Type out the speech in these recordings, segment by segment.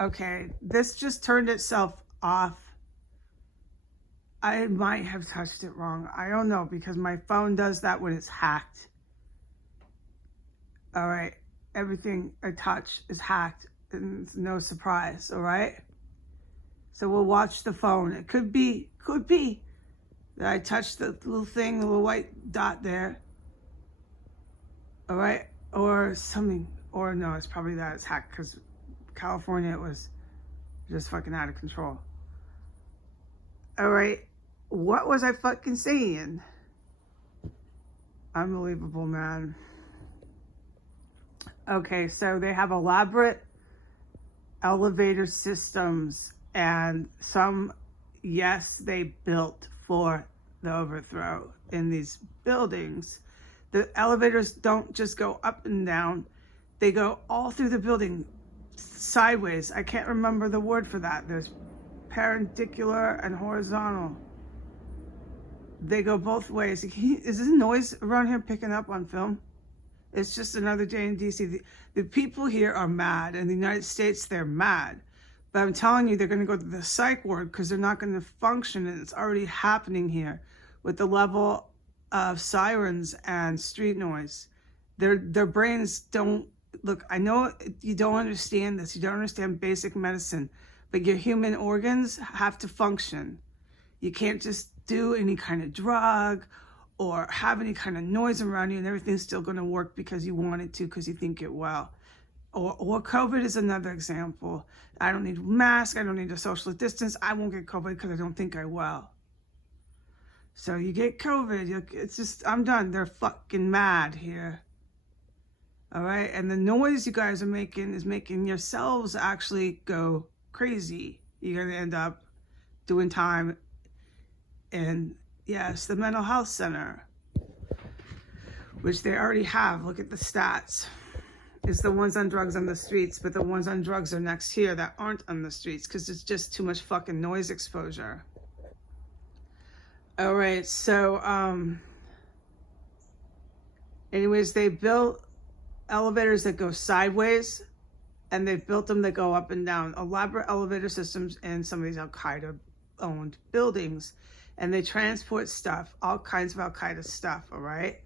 Okay, this just turned itself off. I might have touched it wrong. I don't know, because my phone does that when it's hacked. All right, everything I touch is hacked, and it's no surprise, all right? So we'll watch the phone. It could be that I touched the little thing, the little white dot there. All right, or something, or no, it's probably that it's hacked, because California, it was just fucking out of control. All right, what was I fucking saying? Unbelievable, man. Okay, so they have elaborate elevator systems, and some, yes, they built for the overthrow in these buildings. The elevators don't just go up and down, they go all through the building sideways. I can't remember the word for that. There's perpendicular and horizontal. They go both ways. Is this noise around here picking up on film? It's just another day in DC. The people here are mad. In the United States, they're mad. But I'm telling you, they're going to go to the psych ward because they're not going to function. And it's already happening here with the level of sirens and street noise. Their brains don't... Look, I know you don't understand this. You don't understand basic medicine. But your human organs have to function. You can't just do any kind of drug or have any kind of noise around you and everything's still going to work because you want it to, because you think it will. Or COVID is another example. I don't need a mask. I don't need a social distance. I won't get COVID because I don't think I will. So you get COVID. It's just, I'm done. They're fucking mad here. All right. And the noise you guys are making is making yourselves actually go crazy. You're going to end up doing time in, yes, the mental health center, which they already have. Look at the stats. It's the ones on drugs on the streets, but the ones on drugs are next here that aren't on the streets because it's just too much fucking noise exposure. All right, so anyways, they built elevators that go sideways, and they've built them that go up and down. Elaborate elevator systems in some of these Al-Qaeda owned buildings, and they transport stuff, all kinds of Al-Qaeda stuff, all right,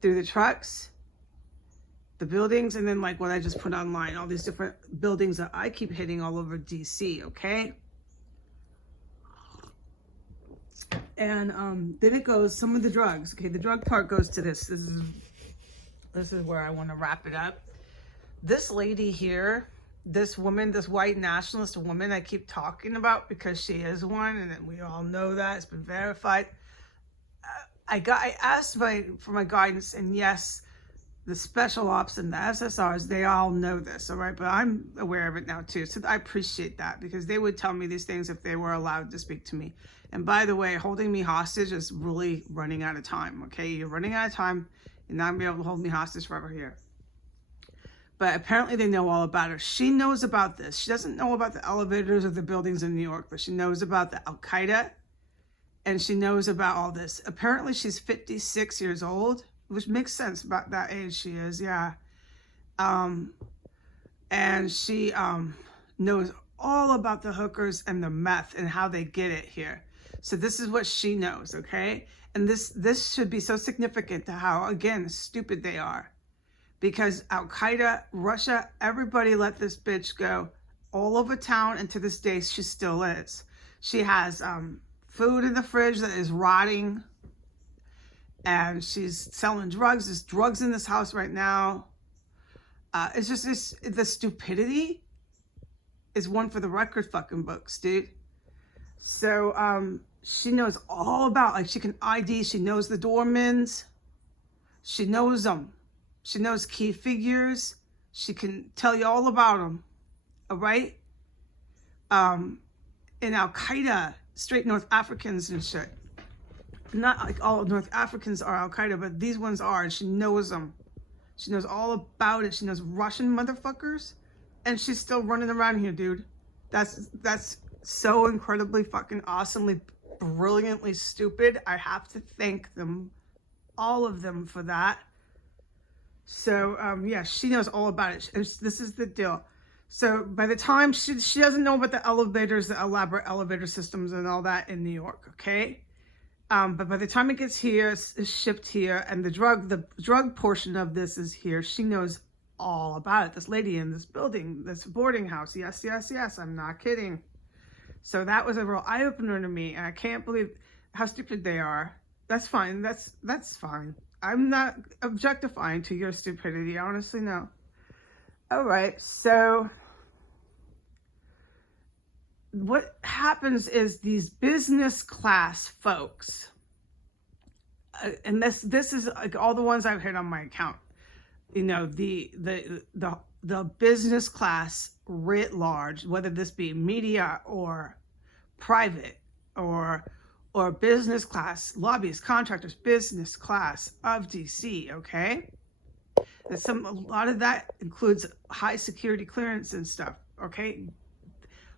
through the trucks, the buildings, and then like what I just put online, all these different buildings that I keep hitting all over DC, okay? And then it goes, some of the drugs, okay, the drug part goes to this. This is where I want to wrap it up. This lady here, this woman, this white nationalist woman I keep talking about because she is one, and we all know that, it's been verified. I asked for my guidance, and yes, the special ops and the SSRs, they all know this, all right? But I'm aware of it now too, so I appreciate that, because they would tell me these things if they were allowed to speak to me. And by the way, holding me hostage is really running out of time, okay? You're running out of time. You're not going to be able to hold me hostage forever here. But apparently they know all about her. She knows about this. She doesn't know about the elevators or the buildings in New York, but she knows about the Al-Qaeda, and she knows about all this. Apparently she's 56 years old, which makes sense about that age she is, yeah. And she knows all about the hookers and the meth and how they get it here. So this is what she knows, okay? And this should be so significant to how, again, stupid they are. Because Al-Qaeda, Russia, everybody let this bitch go all over town, and to this day, she still is. She has food in the fridge that is rotting, and she's selling drugs. There's drugs in this house right now. It's just the stupidity is one for the record fucking books, dude. So she knows all about, like, she can ID, she knows the doormans, she knows them. She knows key figures. She can tell you all about them, all right? In Al-Qaeda, straight North Africans and shit. Not like all North Africans are Al-Qaeda, but these ones are, and she knows them. She knows all about it. She knows Russian motherfuckers, and she's still running around here, dude. That's so incredibly fucking awesomely, brilliantly stupid. I have to thank them, all of them, for that. So, yeah, she knows all about it. This is the deal. So by the time she doesn't know about the elevators, the elaborate elevator systems and all that in New York, okay? But by the time it gets here, it's shipped here, and the drug portion of this is here, she knows all about it. This lady in this building, this boarding house, yes, I'm not kidding. So that was a real eye-opener to me, and I can't believe how stupid they are. That's fine, that's fine. I'm not objectifying to your stupidity, honestly, no. All right, so what happens is these business class folks, and this is like all the ones I've hit on my account, you know, the business class writ large, whether this be media or private or business class, lobbyists, contractors, business class of DC, okay? A lot of that includes high security clearance and stuff, okay?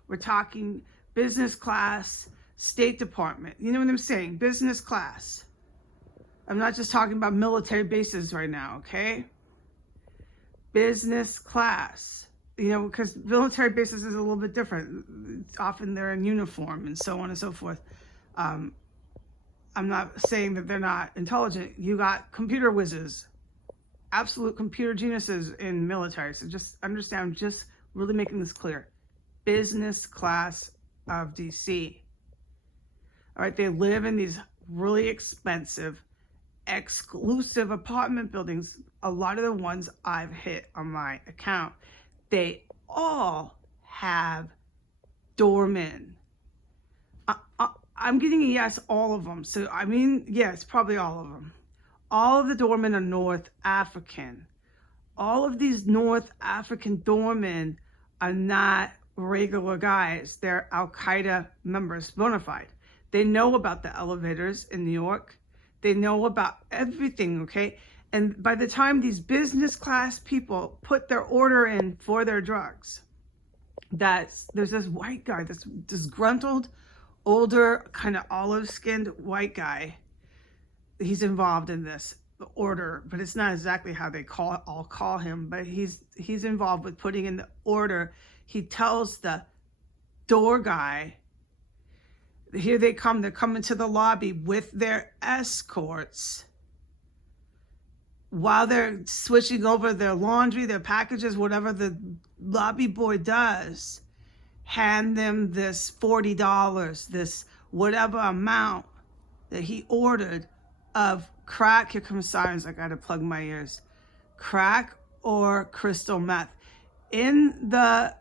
We're talking business class, State Department. You know what I'm saying? Business class. I'm not just talking about military bases right now, okay? Business class. You know, because military bases is a little bit different. Often they're in uniform and so on and so forth. I'm not saying that they're not intelligent. You got computer whizzes, absolute computer geniuses in military. So just understand, I'm just really making this clear. Business class of DC. All right, they live in these really expensive, exclusive apartment buildings. A lot of the ones I've hit on my account, they all have doormen. I'm getting a yes, all of them. So, I mean, yes, probably all of them. All of the doormen are North African. All of these North African doormen are not regular guys. They're Al-Qaeda members, bona fide. They know about the elevators in New York. They know about everything, okay? And by the time these business class people put their order in for their drugs, there's this white guy, this disgruntled, older, kind of olive-skinned white guy. He's involved in this order, but it's not exactly how they all call him, but he's involved with putting in the order. He tells the door guy, here they come, they're coming to the lobby with their escorts while they're switching over their laundry, their packages, whatever the lobby boy does. Hand them this $40, this whatever amount that he ordered of crack. Here comes sirens, I gotta plug my ears. Crack or crystal meth. In the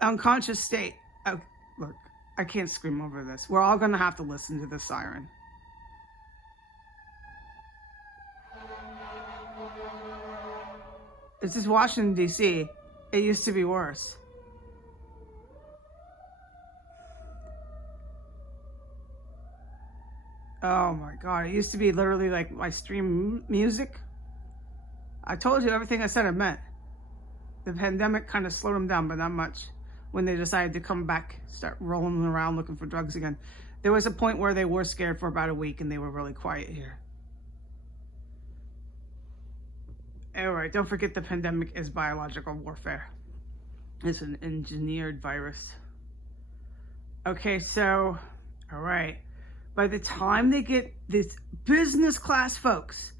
unconscious state, oh, look, I can't scream over this. We're all gonna have to listen to the siren. This is Washington, D.C. It used to be worse. Oh my God, it used to be literally like my stream music. I told you everything I said I meant. The pandemic kind of slowed them down, but not much. When they decided to come back, start rolling around looking for drugs again. There was a point where they were scared for about a week and they were really quiet here. All right, don't forget the pandemic is biological warfare. It's an engineered virus. Okay, so, all right. By the time they get these business class folks,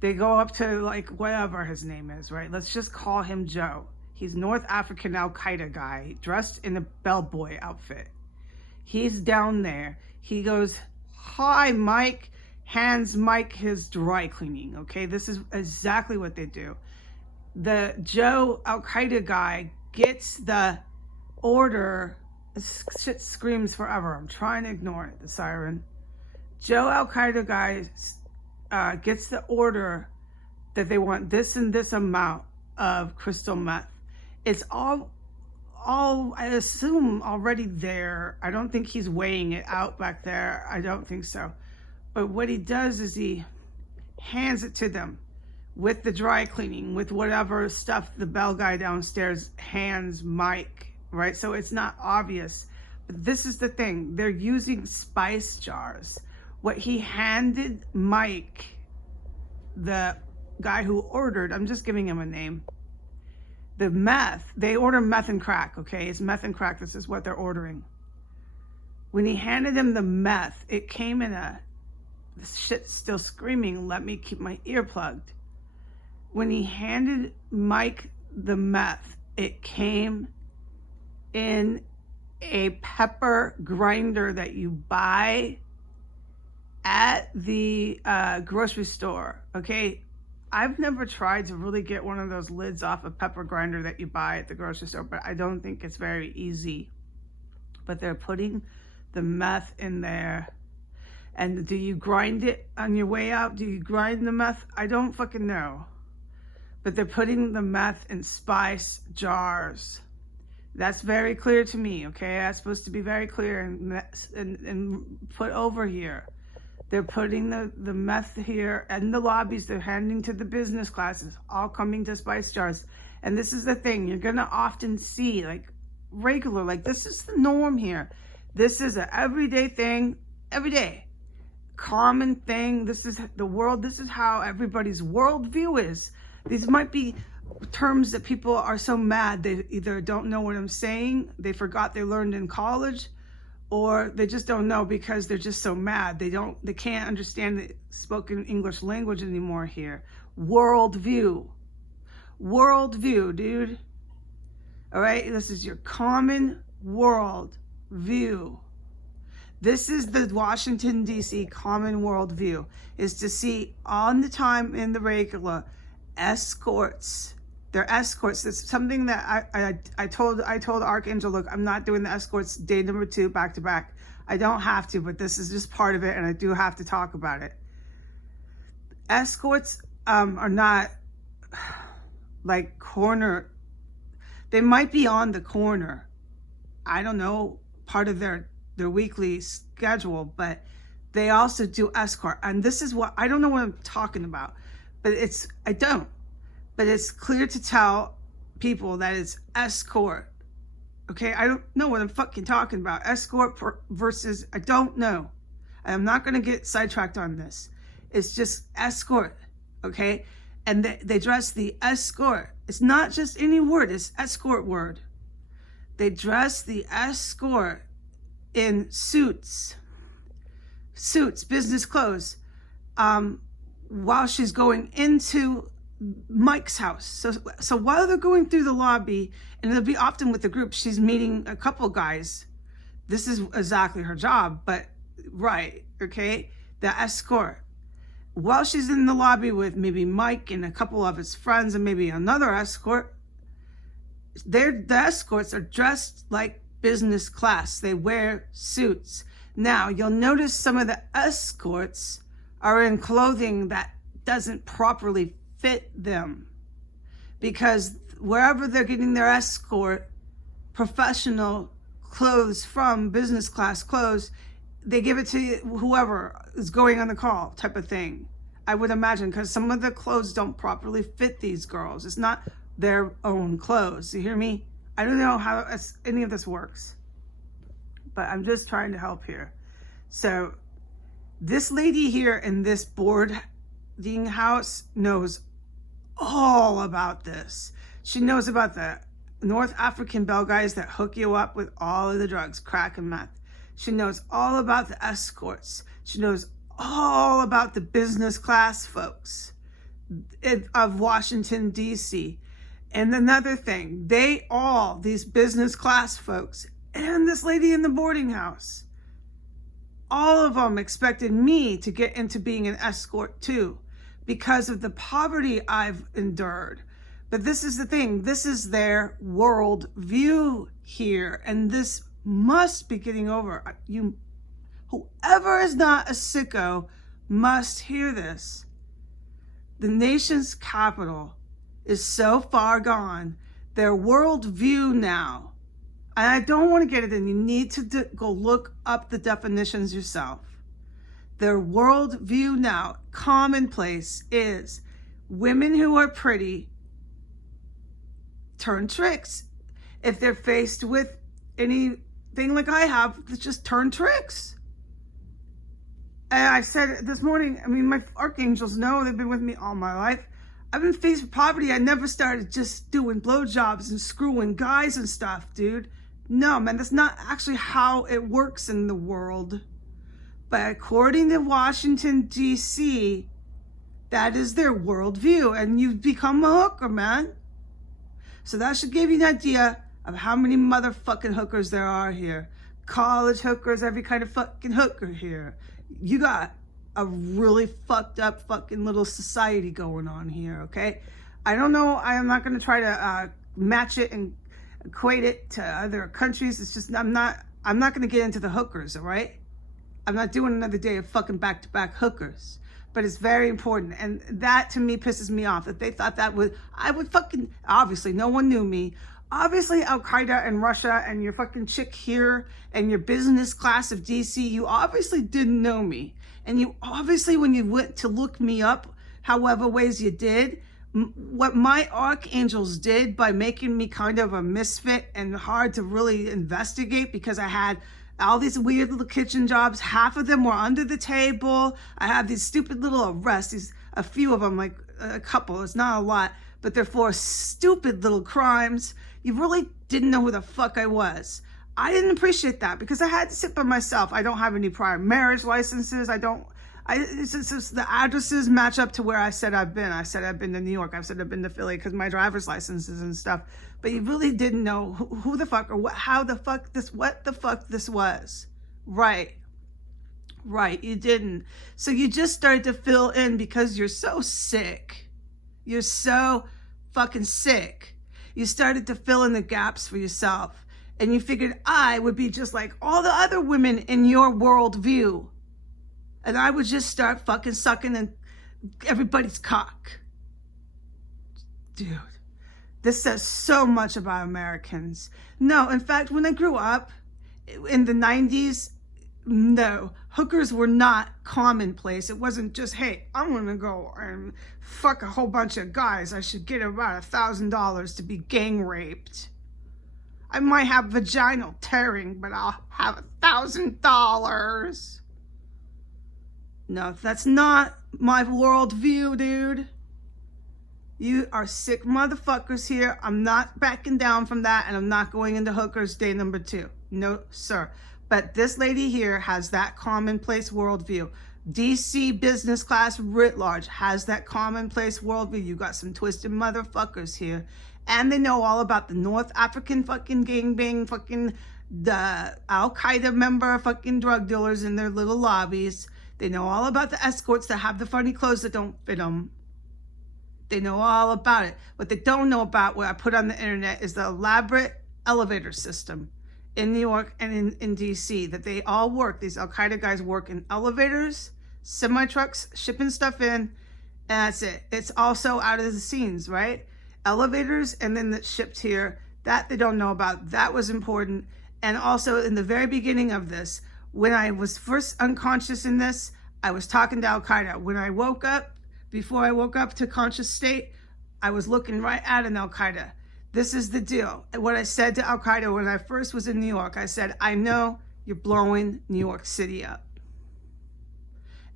they go up to like whatever his name is, right? Let's just call him Joe. He's North African Al-Qaeda guy dressed in a bellboy outfit. He's down there. He goes, hi, Mike. Hands Mike his dry cleaning, okay? This is exactly what they do. The Joe Al-Qaeda guy gets the order. This shit screams forever. I'm trying to ignore it, the siren. Joe Al-Qaeda guy gets the order that they want this and this amount of crystal meth. It's all I assume already there. I don't think he's weighing it out back there. I don't think so. But what he does is he hands it to them with the dry cleaning, with whatever stuff the bell guy downstairs hands Mike, right? So it's not obvious. But this is the thing. They're using spice jars. What he handed Mike, the guy who ordered, I'm just giving him a name. the meth, they order meth and crack, okay? It's meth and crack. This is what they're ordering. When he handed him the meth, it came in this shit's still screaming, let me keep my ear plugged. When he handed Mike the meth, it came in a pepper grinder that you buy at the grocery store, okay? I've never tried to really get one of those lids off a pepper grinder that you buy at the grocery store, but I don't think it's very easy. But they're putting the meth in there. And do you grind it on your way out? Do you grind the meth? I don't fucking know. But they're putting the meth in spice jars. That's very clear to me, okay? That's supposed to be very clear and put over here. They're putting the meth here in the lobbies. They're handing to the business classes, all coming to spice jars. And this is the thing. You're going to often see, like, regular, like, this is the norm here. This is an everyday thing, every day. Common thing. This is the world. This is how everybody's worldview is. These might be terms that people are so mad they either don't know what I'm saying, they forgot they learned in college, or they just don't know because they're just so mad. They can't understand the spoken English language anymore here. Worldview. Worldview, dude. All right? This is your common world view. This is the Washington, D.C. common world view, is to see on the time in the regular escorts. They're escorts. It's something that I told Archangel, look, I'm not doing the escorts day number 2 back to back. I don't have to, but this is just part of it, and I do have to talk about it. Escorts are not like corner. They might be on the corner. I don't know, part of their weekly schedule, but they also do escort. And this is what, I don't know what I'm talking about, but I don't. But it's clear to tell people that it's escort. Okay, I don't know what I'm fucking talking about. Escort versus, I don't know. I'm not going to get sidetracked on this. It's just escort, okay? And they dress the escort. It's not just any word, it's escort word. They dress the escort in suits, business clothes, while she's going into Mike's house. So while they're going through the lobby, and it'll be often with the group, she's meeting a couple guys. This is exactly her job, but right, okay? The escort. While she's in the lobby with maybe Mike and a couple of his friends and maybe another escort, the escorts are dressed like business class. They wear suits. Now, you'll notice some of the escorts are in clothing that doesn't properly fit them, because wherever they're getting their escort professional clothes from, business class clothes, they give it to whoever is going on the call type of thing, I would imagine, because some of the clothes don't properly fit these girls. It's not their own clothes. You hear me? I don't know how any of this works, but I'm just trying to help here. So this lady here in this boarding house knows all about this. She knows about the North African bell guys that hook you up with all of the drugs, crack and meth. She knows all about the escorts. She knows all about the business class folks of Washington, D.C. And another thing, these business class folks and this lady in the boarding house, all of them expected me to get into being an escort too, because of the poverty I've endured. But this is the thing, this is their world view here, and this must be getting over. Whoever is not a sicko must hear this. The nation's capital is so far gone, their world view now, and I don't want to get it in, you need to go look up the definitions yourself. Their world view now, commonplace, is women who are pretty turn tricks. If they're faced with anything like I have, just turn tricks. And I said this morning, I mean, my archangels know, they've been with me all my life. I've been faced with poverty. I never started just doing blowjobs and screwing guys and stuff, dude. No, man, that's not actually how it works in the world. But according to Washington, D.C., that is their worldview. And you've become a hooker, man. So that should give you an idea of how many motherfucking hookers there are here. College hookers, every kind of fucking hooker here. You got a really fucked up fucking little society going on here, okay? I don't know. I am not going to try to match it and equate it to other countries. It's just, I'm not going to get into the hookers, all right? I'm not doing another day of fucking back-to-back hookers. But it's very important. And that, to me, pisses me off. That they thought that I would fucking, obviously, no one knew me. Obviously, Al-Qaeda and Russia and your fucking chick here and your business class of DC, you obviously didn't know me. And you obviously, when you went to look me up, however ways you did, what my archangels did by making me kind of a misfit and hard to really investigate because I had all these weird little kitchen jobs. Half of them were under the table. I have these stupid little arrests, a few of them, like a couple, it's not a lot, but they're for stupid little crimes. You really didn't know who the fuck I was. I didn't appreciate that because I had to sit by myself. I don't have any prior marriage licenses. It's just the addresses match up to where I said I've been. I said I've been to New York. I've said I've been to Philly because my driver's licenses and stuff. But you really didn't know who the fuck or what the fuck this was. Right, you didn't. So you just started to fill in because you're so sick. You're so fucking sick. You started to fill in the gaps for yourself. And you figured I would be just like all the other women in your worldview. And I would just start fucking sucking in everybody's cock. Dude, this says so much about Americans. No, in fact, when I grew up in the 90s, no, hookers were not commonplace. It wasn't just, hey, I'm gonna go and fuck a whole bunch of guys. I should get about $1,000 to be gang raped. I might have vaginal tearing, but I'll have $1,000. No, that's not my worldview, dude. You are sick motherfuckers here. I'm not backing down from that, and I'm not going into hookers day number 2. No, sir. But this lady here has that commonplace worldview. DC business class writ large has that commonplace worldview. You got some twisted motherfuckers here. And they know all about the North African fucking gangbang, fucking the Al-Qaeda member fucking drug dealers in their little lobbies. They know all about the escorts that have the funny clothes that don't fit them. They know all about it. What they don't know about, what I put on the internet, is the elaborate elevator system in New York and in DC, that they all work. These Al-Qaeda guys work in elevators, semi-trucks, shipping stuff in, and that's it. It's also out of the scenes, right? Elevators, and then that's shipped here. That they don't know about. That was important. And also in the very beginning of this, when I was first unconscious in this, I was talking to Al-Qaeda. When I woke up, before I woke up to conscious state, I was looking right at an Al-Qaeda. This is the deal. What I said to Al-Qaeda when I first was in New York, I said, I know you're blowing New York City up.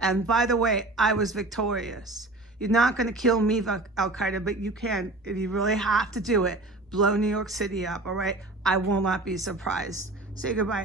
And by the way, I was victorious. You're not going to kill me, Al-Qaeda, but you can, if you really have to do it, blow New York City up, all right? I will not be surprised. Say goodbye.